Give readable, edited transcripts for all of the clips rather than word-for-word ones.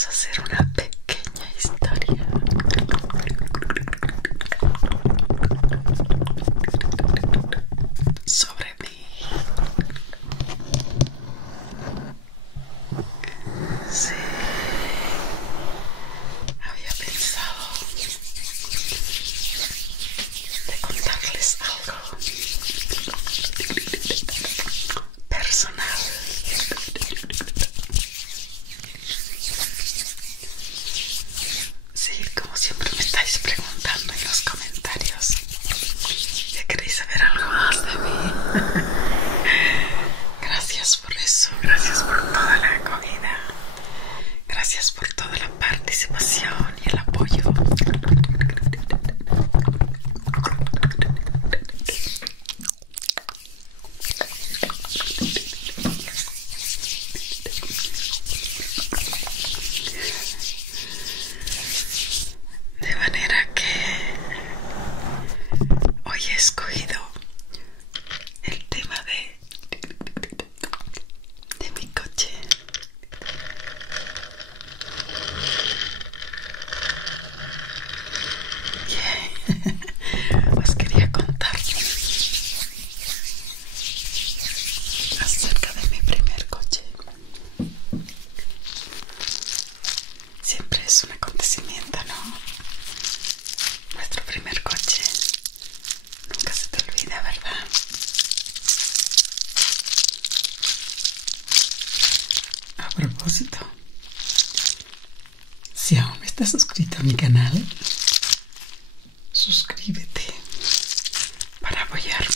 vamos a hacer una pequeña historia. Sobre mí. Sí. Había pensado de contarles algo personal. Sí, como siempre me estáis preguntando en los comentarios, ¿ya queréis saber algo más de mí? Gracias por eso, gracias por toda la acogida, gracias por toda la participación y el apoyo. De manera que hoy he escogido el tema de mi coche. Os quería contar acerca de mi primer coche. Siempre es un acontecimiento, ¿no? Nuestro primer coche. Nunca se te olvida, ¿verdad? A propósito, si aún no estás suscrito a mi canal, suscríbete para apoyarme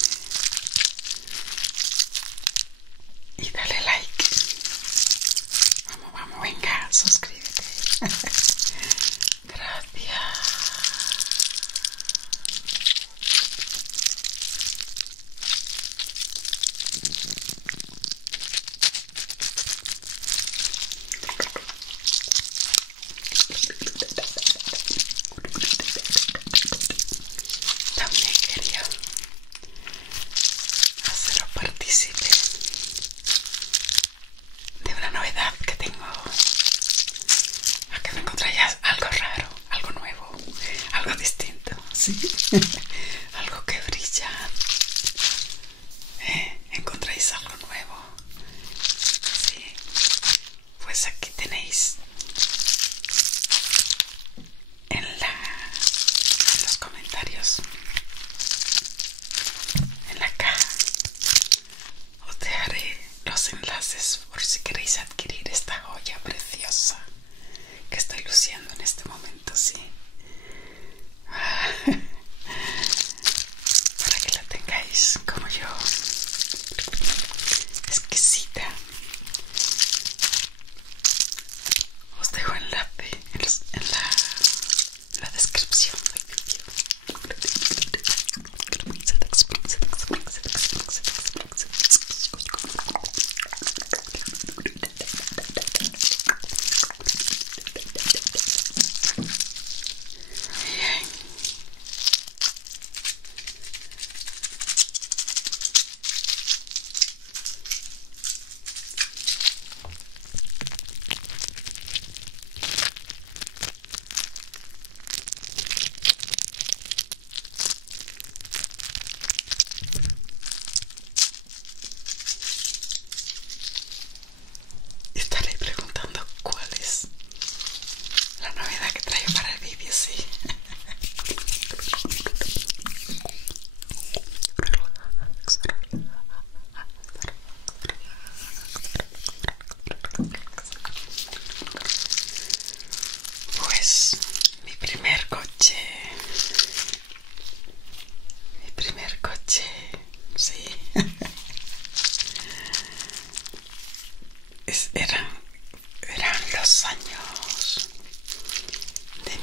y dale like. Vamos, vamos, venga, suscríbete. Gracias. También quería haceros partícipe de una novedad que tengo. A que me encontráis algo raro, algo nuevo, algo distinto, ¿sí? Algo que brilla. ¿Encontráis algo nuevo? Sí. Pues aquí tenéis en los comentarios, en la caja, os dejaré los enlaces por si queréis adquirir esta joya preciosa que estoy luciendo en este momento, sí. Para que la tengáis como yo, exquisita. Os dejo enlace en la descripción del vídeo. Bien. Estaréis preguntando cuál es la novedad que traigo para el vídeo, sí. Pues mi primer coche, sí. Eran los años de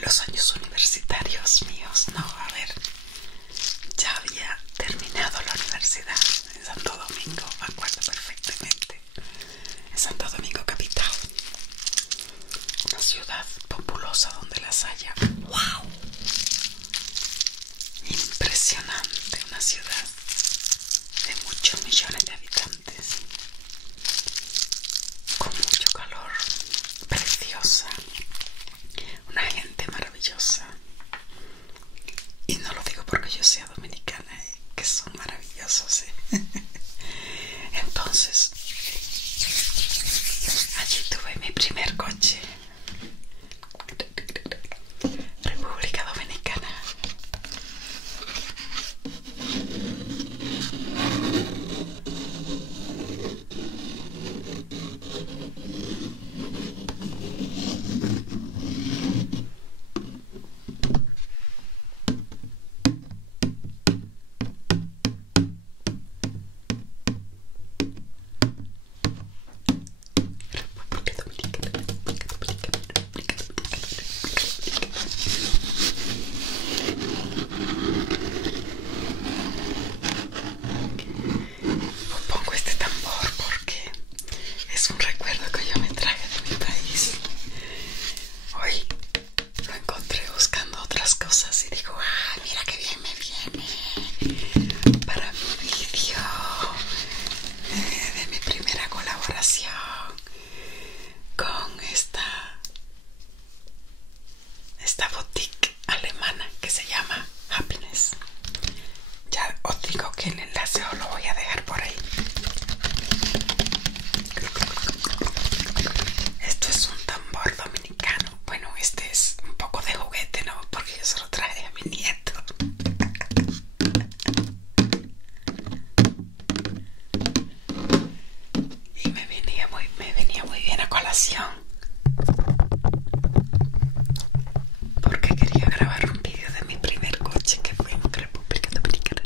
los años universitarios míos. No, a ver, ya había terminado la universidad en Santo Domingo, me acuerdo perfectamente. En Santo Domingo capital, una ciudad populosa donde las haya. ¡Wow! Impresionante, una ciudad de muchos millones de habitantes. grabación porque quería grabar un vídeo de mi primer coche que fue en República Dominicana.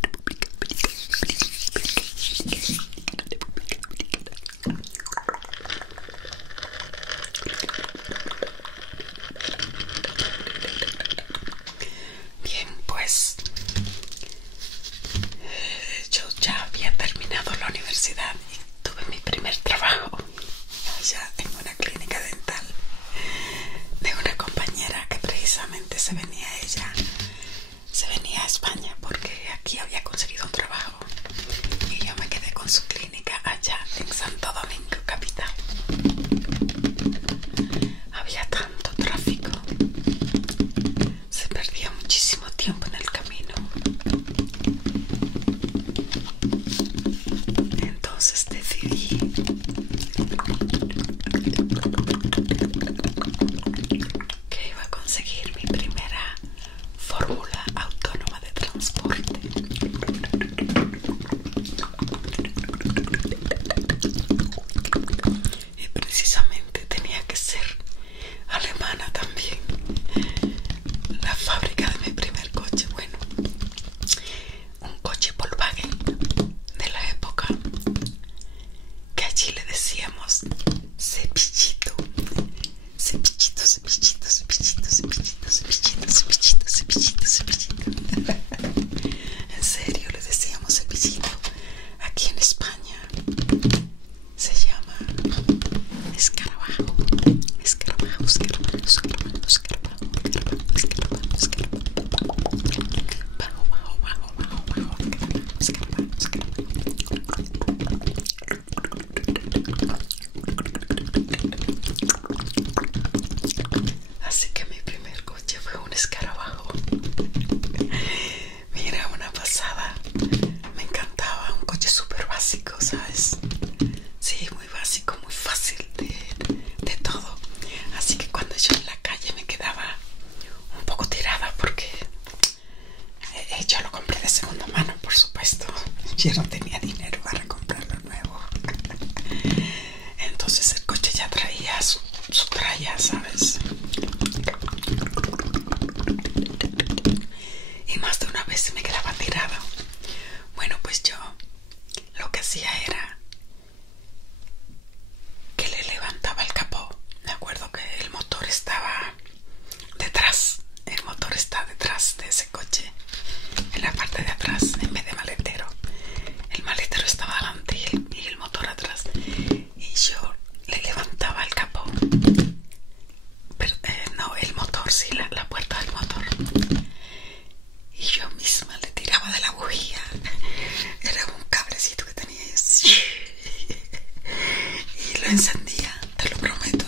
Bien, pues yo ya había terminado la universidad y tuve mi primer trabajo allá en una clínica dental de una compañera que precisamente se venía a España porque aquí había conseguido un trabajo y yo me quedé con su clínica allá en Santo Domingo, capital. Había tanto tráfico, se perdía muchísimo tiempo en el camino. Entonces decidí que iba a conseguir mi primera fórmula autónoma de transporte. Y precisamente tenía que ser alemana también. La fábrica de mi primer coche, bueno, un coche Volkswagen de la época que allí le decíamos cepillito, cepillito, cepillito, cepillito, cepillito, cepillito, cepillito, cepillito, cepillito. En serio le decíamos cepillito. Aquí en España se llama escarabajo, escarabajo, escarabajo, escarabajo, escarabajo, escarabajo, escarabajo, bajo, bajo, bajo, bajo, bajo, escarabajo, escarabajo. Así que mi primer coche fue un escarabajo. Mira, una pasada. Me encantaba, un coche súper básico, ¿sabes? Sí, muy básico, muy fácil de todo. Así que cuando yo en la calle me quedaba un poco tirada porque yo lo compré de segunda mano, por supuesto. Yo no tenía dinero para comprarlo nuevo. Entonces el coche ya traía su tralla, ¿sabes? Y más de una vez me quedaba tirada. Bueno, pues yo lo que hacía era que le levantaba el capó. Me acuerdo que el motor estaba detrás. El motor está detrás de ese coche, en la parte de atrás, en vez de maletero. El maletero estaba delante y el motor atrás. Y yo le levantaba el capó. Pero, no, el motor, sí, la puerta del motor. Y yo misma le tiraba de la bujía. Era un cablecito que tenía y lo encendía, te lo prometo.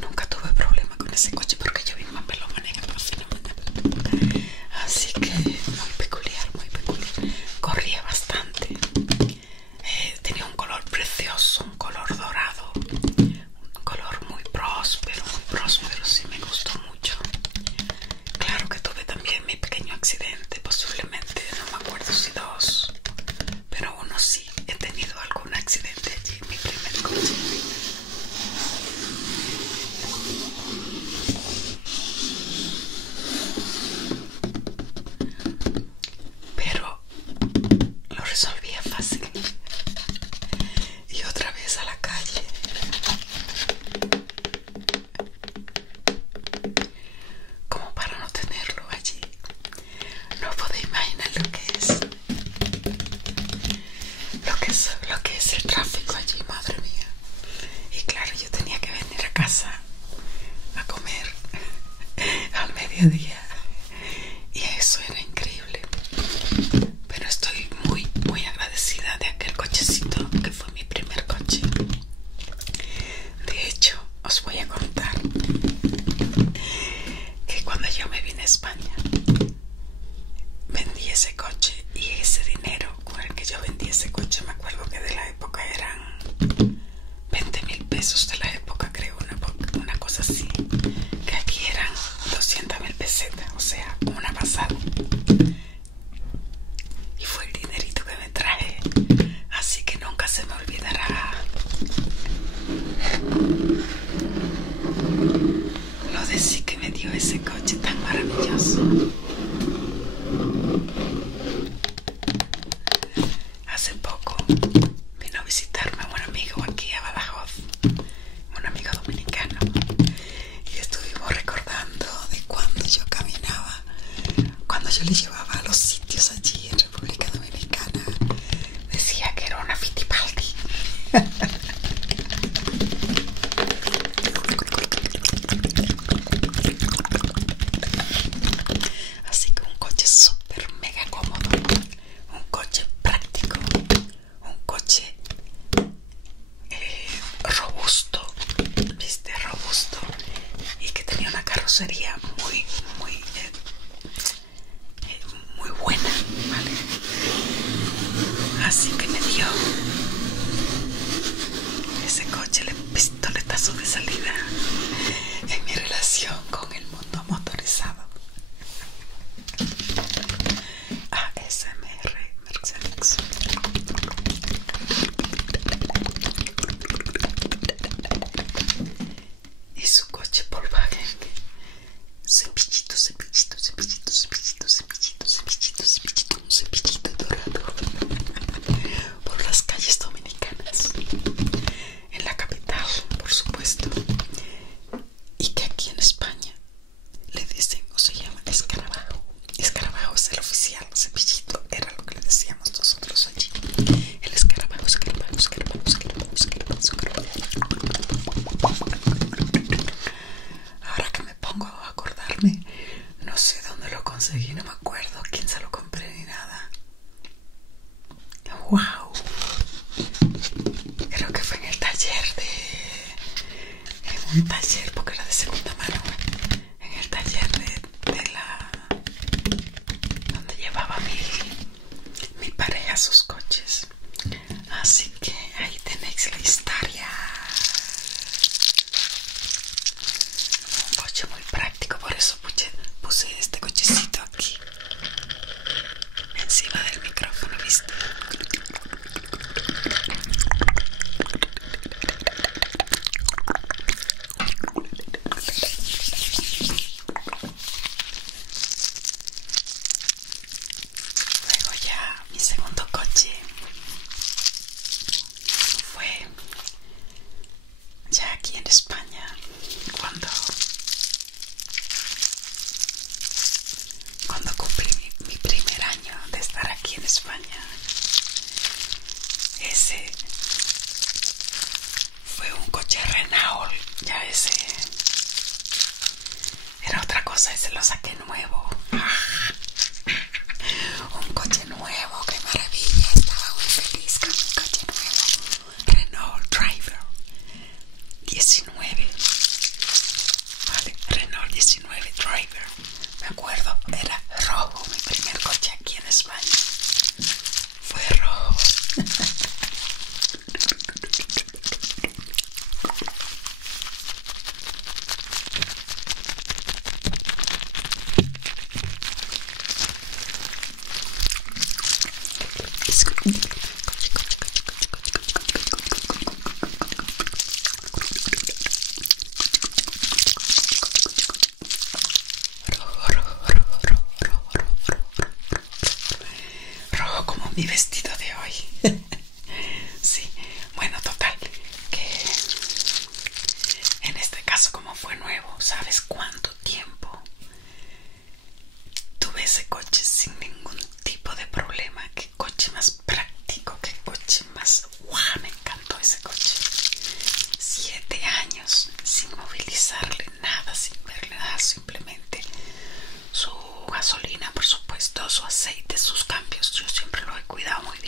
Nunca tuve problema con ese coche porque yo misma me lo manejaba fenomenal. Así que muy peculiar, muy peculiar. Corría bastante. Tenía un color precioso, un color dorado, un color muy próspero, sí me gustó mucho. Claro que tuve también mi pequeño accidente, posiblemente, no me acuerdo si dos, pero uno sí, he tenido algún accidente allí en mi primer coche. Pero lo resolvía fácil. Y otra vez a la Lo de sí que me dio ese coche tan maravilloso. Hace poco vino a visitarme un amigo aquí a Badajoz, un amigo dominicano, y estuvimos recordando de cuando yo caminaba, cuando yo le llevaba a los sitios allí en República Dominicana. Decía que era una Fittipaldi. Así que un coche súper mega cómodo, un coche práctico, un coche robusto, viste, robusto, y que tenía una carrocería muy buena, ¿vale? Así que me dio ese coche el pistoletazo de salida en mi relación con el mundo motorizado. ASMR Mercedes. Y su coche Volkswagen. Cepillito, cepillito, cepillito, cepillito, cepillito, cepillito, cepillito, un cepillito dorado por las calles dominicanas, en la capital, por supuesto, y que aquí en España le dicen, o se llama escarabajo. Escarabajo es el oficial, cepillito era lo que le decíamos nosotros allí. El escarabajo, escarabajo, escarabajo, escarabajo, escarabajo, escarabajo. Ahora que me pongo a acordarme, no sé dónde lo conseguí, no me acuerdo quién se lo compré ni nada. ¡Wow! Creo que fue en el taller en un taller, porque era de segunda mano, en el taller de la donde llevaba mi pareja sus coches. Así que ahí tenéis la historia. Un coche muy práctico, por eso puse este cochecito aquí encima del micrófono, ¿viste? Luego ya mi segundo coche fue ya aquí en España, cuando cumplí mi primer año de estar aquí en España. Ese fue un coche Renault, ya ese era otra cosa, ese lo saqué nuevo. Un coche nuevo, qué maravilla, estaba muy feliz con un coche nuevo. Renault Driver 19, vale, Renault 19 Driver, me acuerdo, era rojo, mi primer coche aquí en España fue rojo. Rojo como mi vestido de hoy. Sí, bueno, total, que en este caso, como fue nuevo, ¿sabes cuánto tiempo tuve ese coche sin ningún tipo de problema? Qué coche más práctico, qué coche más... ¡Wow! Me encantó ese coche. 7 años sin movilizarle nada, sin verle nada, simplemente su gasolina, por supuesto, su aceite, sus cambios. Yo siempre lo he cuidado muy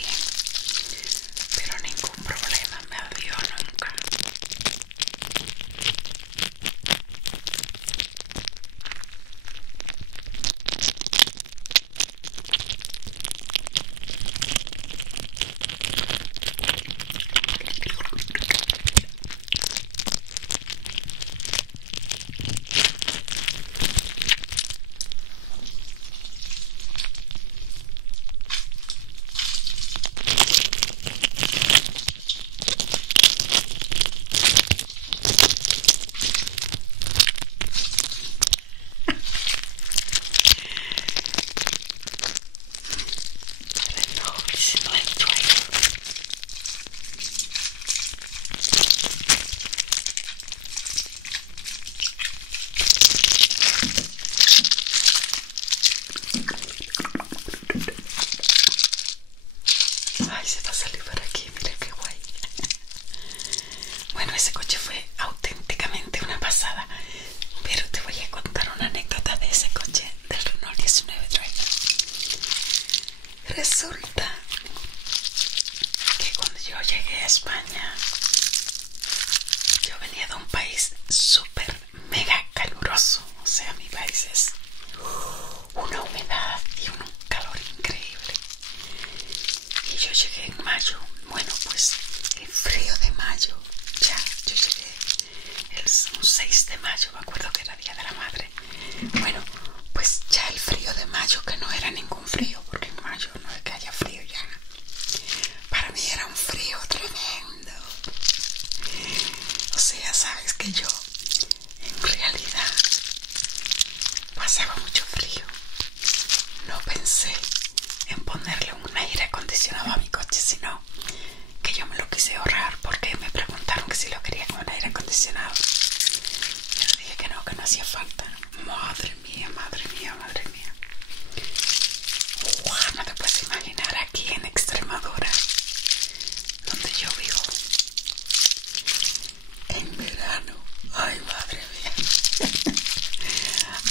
ese coche fue auténticamente una pasada. Pero te voy a contar una anécdota de ese coche, del Renault 1930. Resulta que cuando yo llegué a España, yo venía de un país súper mega caluroso. O sea, mi país es una humedad y un calor increíble. Y yo llegué en mayo. Bueno, pues el frío de mayo, ya, yo llegué un 6 de mayo, me acuerdo que era Día de la Madre. Bueno, pues ya el frío de mayo, que no era ningún frío, porque en mayo no es que haya frío ya. Para mí era un frío tremendo. O sea, sabes que yo en realidad pasaba mucho frío. No pensé en ponerle un aire acondicionado a mi coche, sino que yo me lo quise ahorrar porque me preguntaron que si lo quería con aire acondicionado. Yo dije que no hacía falta. Madre mía, madre mía, madre mía. Wow, no te puedes imaginar aquí en Extremadura, donde yo vivo, en verano. Ay, madre mía.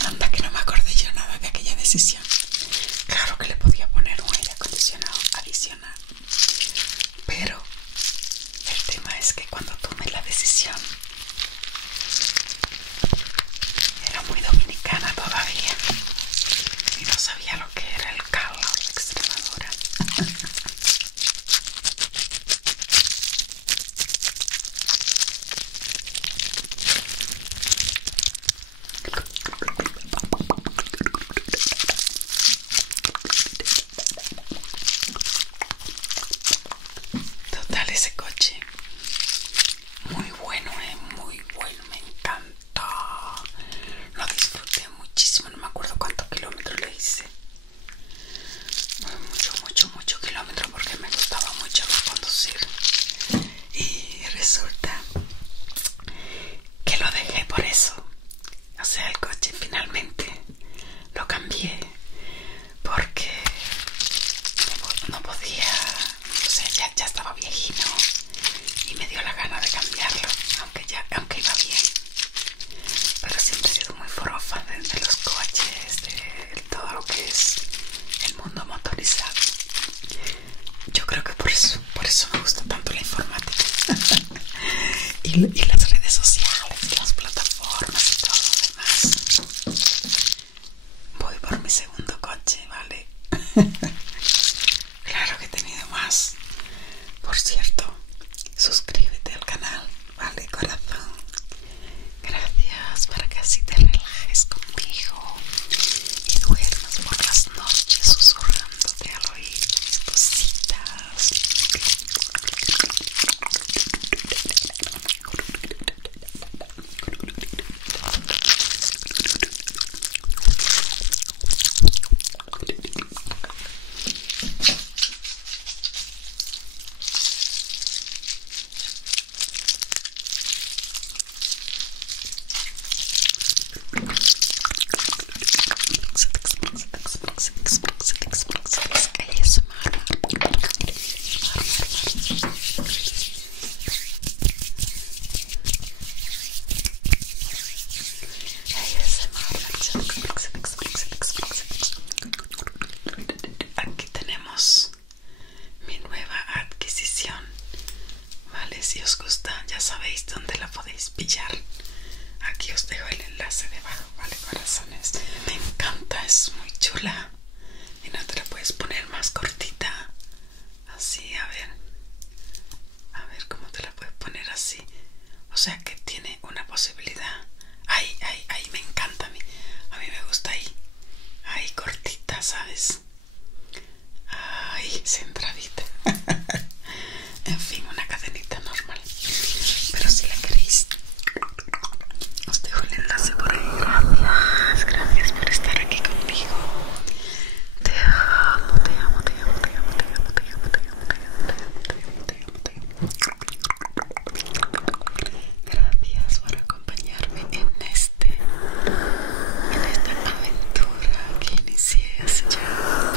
Anda que no me acordé yo nada de aquella decisión. Claro que le podía poner un aire acondicionado adicional, pero el tema es que cuando tomé la decisión era muy dominicana todavía y no sabía lo que era el calor de Extremadura. Total, ese coche muy bueno, muy bueno, me encantó. Lo disfruté muchísimo, no me acuerdo cuántos kilómetros le hice. Mucho kilómetro, porque me gustaba mucho conducir. Y resulta que lo dejé por eso. O sea, el coche finalmente lo cambié porque no podía, o sea, ya estaba viejito y me dio la gana de cambiarlo, aunque iba bien. Pero siempre he sido muy forofa de los coches, de todo lo que es el mundo motorizado. Yo creo que por eso me gusta tanto la informática. y las redes sociales, y las plataformas y todo lo demás. Voy por mi segundo coche, ¿vale? Claro que he tenido más. Por cierto, suscríbete al canal, ¿vale, corazón? Gracias, para que así te relajes conmigo y duermas por las noches susurrándote al oído mis cositas. Aquí tenemos mi nueva adquisición, vale, si os gusta ya sabéis dónde la podéis pillar. Aquí os dejo el enlace debajo, vale, corazones. Me encanta, es muy chula y no te la puedes poner más cortita, así, a ver cómo te la puedes poner así. O sea que tiene una posibilidad. Ahí, me encanta a mí me gusta ahí cortita, ¿sabes? Ahí, centradita. En fin, una cadenita normal. Pero si la queréis, os dejo el enlace por ahí. Gracias por estar aquí conmigo. Te amo, te amo, te amo, te amo, te amo, te amo, te amo, te amo, te amo, te amo, te amo, te amo. Gracias por acompañarme en esta aventura que inicié hace ya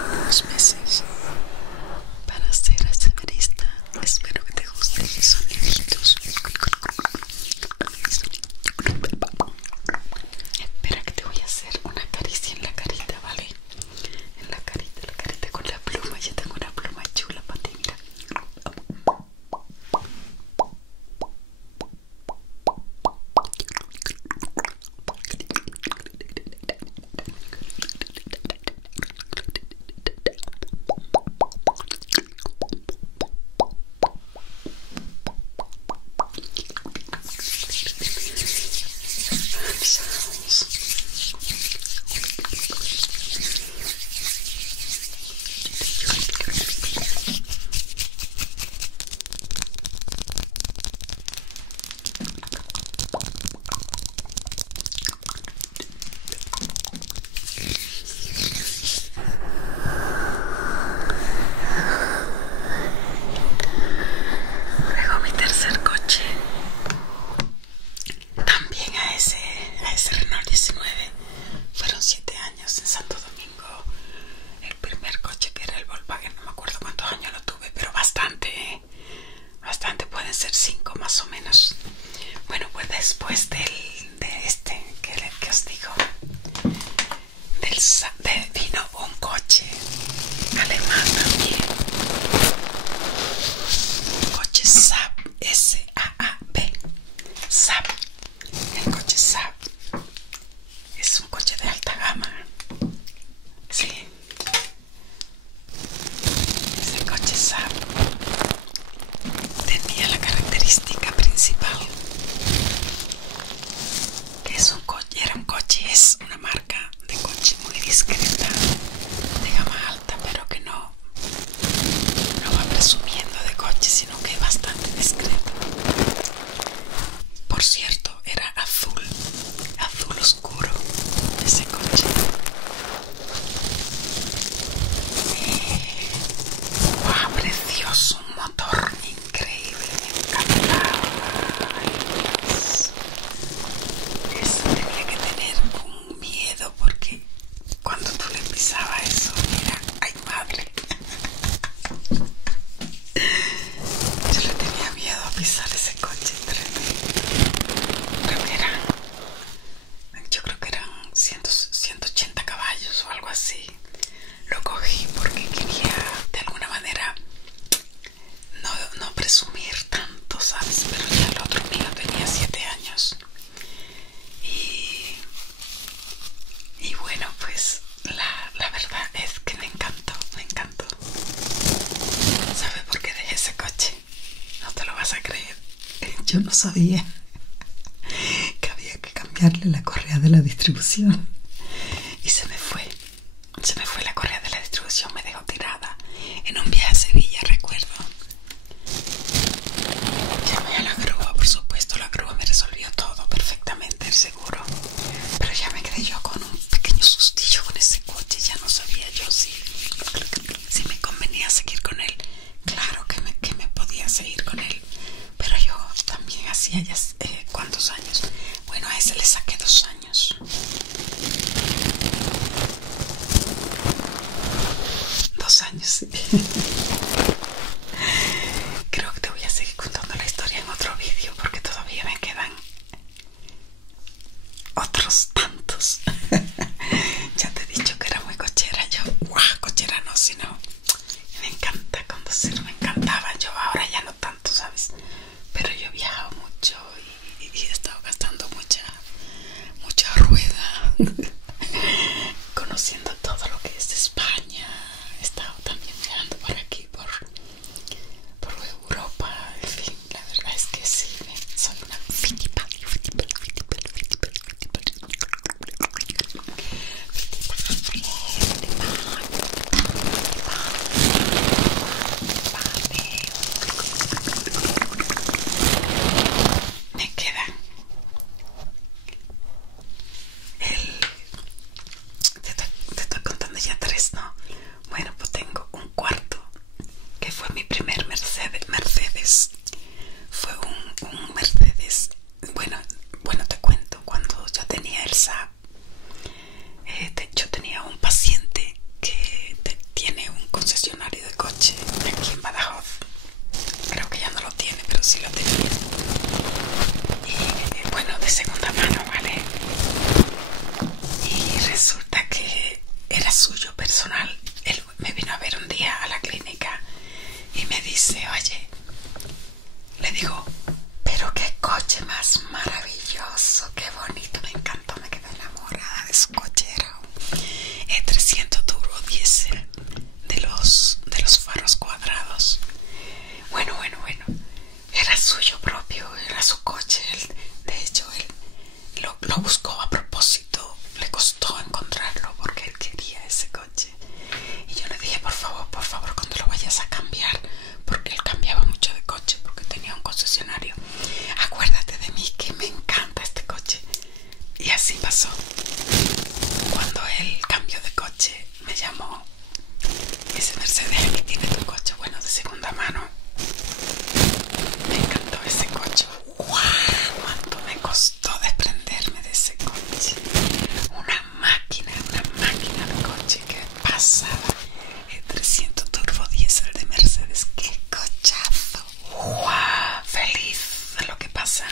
no sabía que había que cambiarle la correa de la distribución y se me fue la correa de la distribución, me dejó tirada en un viaje a Sevilla, recuerdo. Llamé a la grúa, por supuesto, la grúa me resolvió todo perfectamente, el seguro, pero ya me quedé yo con un pequeño sustillo con ese coche. Ya no sabía yo si me convenía seguir con él. Claro que me podía seguir con él, pero yo también hacía ya ¿cuántos años? Bueno, a ese le saqué 2 años. 2 años, sí. Creo que te voy a seguir contando la historia en otro vídeo porque todavía me quedan otros tantos. Ya te he dicho que era muy cochera yo. ¡Guau! Cochera no, sino me encanta conducir, me encantaba. Yo ahora ya no tanto, ¿sabes? Pero yo he viajado mucho y he estado gastando mucha rueda. Conociendo todo lo que es España. He estado también viajando por aquí, por Europa. En fin, la verdad es que sí, soy una fitipaldi. Me queda te estoy contando ya 3, ¿no? Bueno, pues tengo un cuarto que fue mi primer Mercedes. Fue un Mercedes. Bueno, te cuento, cuando yo tenía el SAP, yo tenía un paciente que tiene un concesionario de coche aquí en Badajoz. Creo que ya no lo tiene, pero sí lo tenía. Y bueno, de segunda mano, ¿vale? Y resulta que era suyo personal. Él me vino a ver un día a la clínica y me dice, oye, le digo, pero qué coche más maravilloso, qué bonito, me encantó, me quedé enamorada de su coche. Era un E300 turbo diésel de los faros cuadrados. Bueno, era suyo propio, era su coche. De hecho, él lo buscó a propósito, le costó encontrarlo porque él quería ese coche. Y yo le dije, por favor, cuando lo vayas a cambiar, porque él cambiaba mucho de coche, porque tenía un concesionario, acuérdate de mí, que me encanta este coche. Y así pasó. Cuando él cambió de coche, me llamó: ese Mercedes, aquí tiene tu coche. Bueno, de segunda mano. Me encantó ese coche. ¡Guau! ¿Cuánto me costó desprenderme de ese coche? Una máquina de coche. ¿Qué pasaba? El 300 turbo diésel de Mercedes. ¡Qué cochazo! ¡Guau! Feliz. Lo que pasa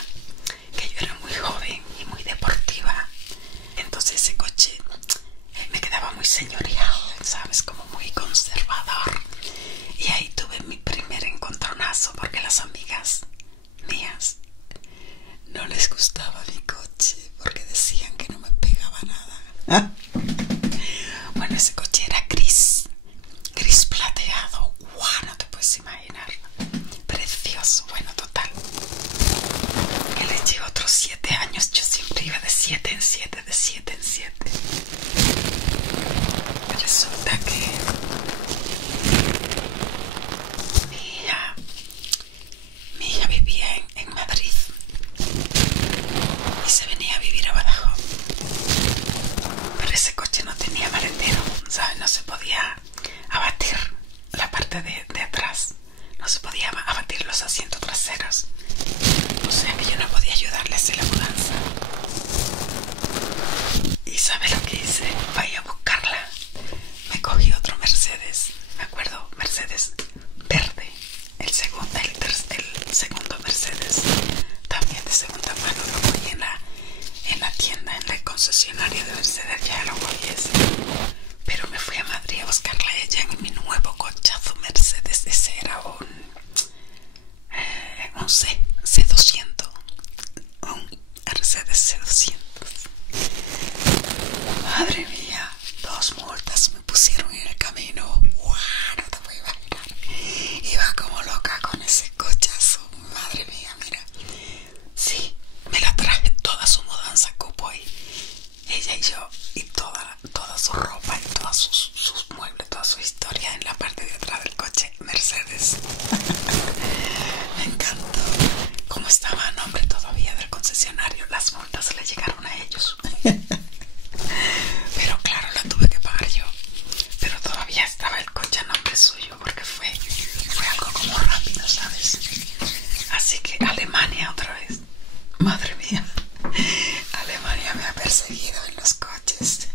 que yo era muy joven y muy deportiva. Entonces ese coche me quedaba muy señorial, ¿sabes? Como muy conservador. Y ahí tuve mi primer encontronazo porque las amigas mías no les gustaba mi coche porque decían que no me pegaba nada. Bueno, ese coche era gris plateado. ¡Guau! No te puedes imaginar. Precioso. Bueno, total, que le llevo otros 7 años. Yo siempre iba de 7 en 7, de 7 en 7. Resulta que mi hija vivía en Madrid y se venía a vivir a Badajoz. Pero ese estaba a nombre todavía del concesionario, las multas le llegaron a ellos. Pero claro, la tuve que pagar yo. Pero todavía estaba el coche a nombre suyo porque fue algo como rápido, ¿sabes? Así que Alemania otra vez. Madre mía. Alemania me ha perseguido en los coches.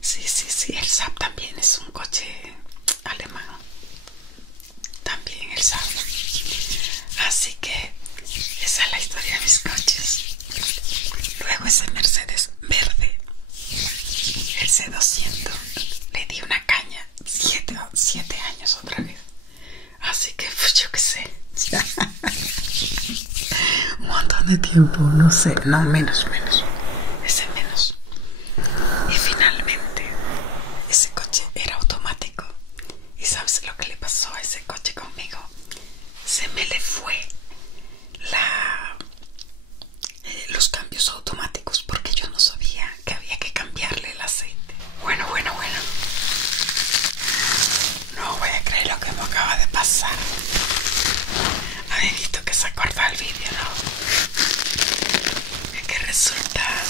Sí, sí, sí. El Saab también es un coche alemán. También el Saab. Así que esa es la historia de mis coches. Luego ese Mercedes verde, el C200, le di una caña 7 años otra vez. Así que pues, yo qué sé. Un montón de tiempo, no sé, no, menos, ese menos. Y finalmente ese coche era automático. ¿Y sabes lo que le pasó a ese coche conmigo? Se me le fue los cambios automáticos porque yo no sabía que había que cambiarle el aceite. Bueno. No voy a creer lo que me acaba de pasar. Habéis visto que se acorta el vídeo, ¿no? Es que resulta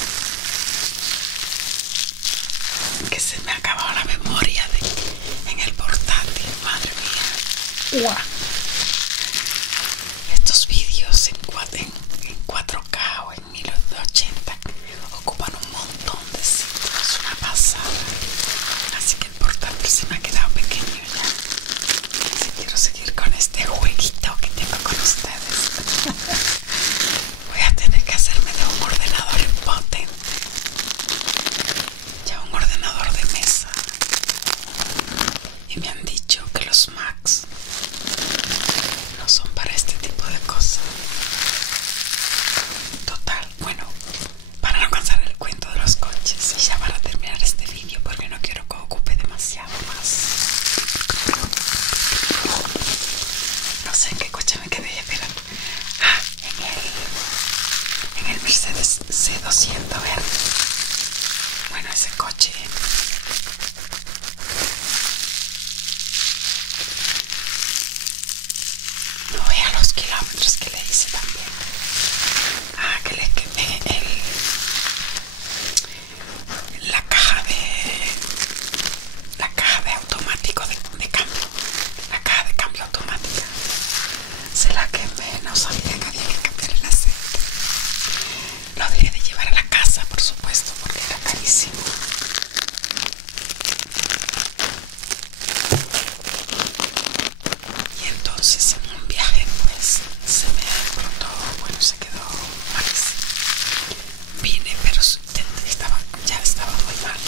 que se me acabó la memoria en el portátil. Madre mía. ¡Guau! Estos vídeos en 4K o en 1080 ocupan un montón de sitios, es una pasada. Así que el portátil se me ha quedado pequeño ya. Si quiero seguir con este jueguito que tengo con ustedes, voy a tener que hacerme de un ordenador potente, ya un ordenador de mesa. Y me han dicho que los Macs no son para este tipo de cosas. Total, bueno, para no cansar el cuento de los coches y ya para terminar este vídeo porque no quiero que ocupe demasiado más. No sé en qué coche me quedé, espera. En el Mercedes C200 verde. Bueno, ese coche no vea los kilómetros que le hice también. Que le quemé la caja de automático de cambio, la caja de cambio automática. Se la quemé, no sabía que había que cambiar el aceite. Lo debía de llevar a la casa, por supuesto, porque era carísimo. Y entonces en un viaje pues se me explotó, bueno, se quedó malísimo. Vine, pero ya estaba muy mal.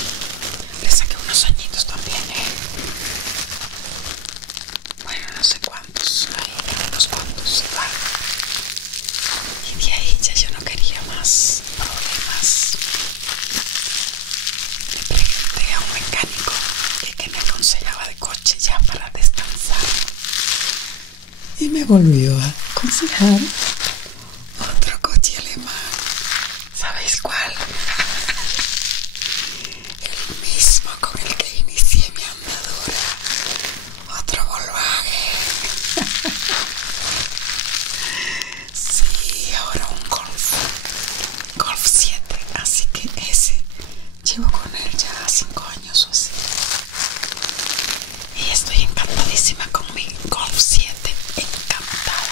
Le saqué unos añitos también, bueno, no sé cuántos, unos cuantos. Y de ahí ya yo no quería más problemas. Le pregunté a un mecánico que me aconsejaba de coche ya para descansar. Y me volvió a aconsejar otro coche alemán. ¿Sabéis cuál? El mismo con el que inicié mi andadura. Otro Volkswagen. Sí, ahora un Golf 7. Así que ese llevo con él ya 5 años o así. Y estoy encantadísima con mi Golf 7. Encantada.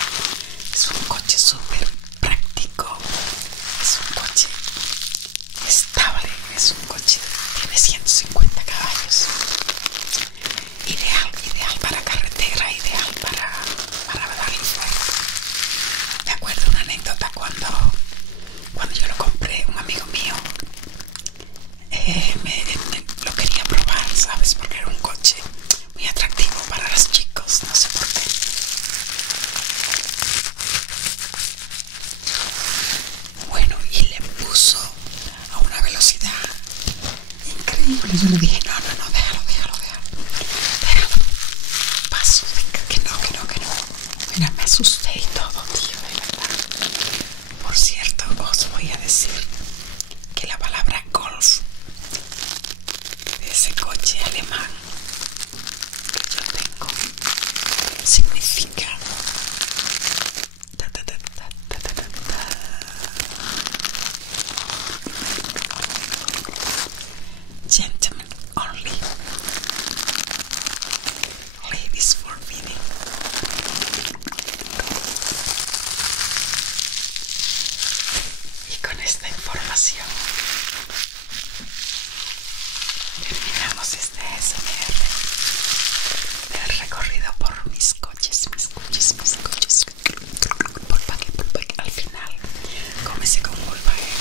Es un coche súper práctico. Es un coche estable. Es un coche que tiene 150 caballos. Ideal para carretera, ideal para darle fuerte. Me acuerdo una anécdota cuando yo lo compré, un amigo mío me lo quería probar, ¿sabes? Porque era un coche muy atractivo para los chicos, no sé por qué. Bueno, y le puso a una velocidad increíble. Yo le dije, no, déjalo. Paso, que no. Mira, me asusté y todo, tío, de verdad. Por cierto, os voy a decir que la palabra Golf de ese coche alemán que yo tengo significa continuación terminamos este SMR del recorrido por mis coches, Volkswagen. Al final comencé con Volkswagen,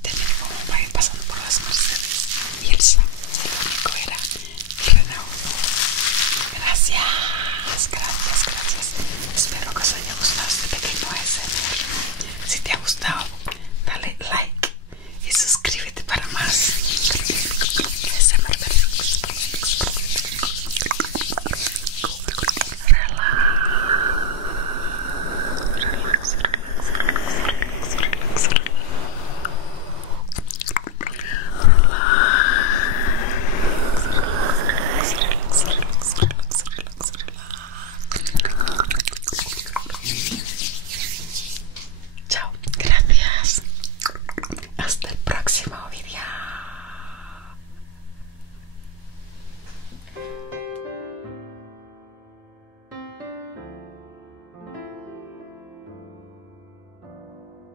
terminé con Volkswagen pasando por las Mercedes y el Saab, el único era el Renault. Gracias. Espero que os haya gustado este pequeño ASMR. Si te ha gustado,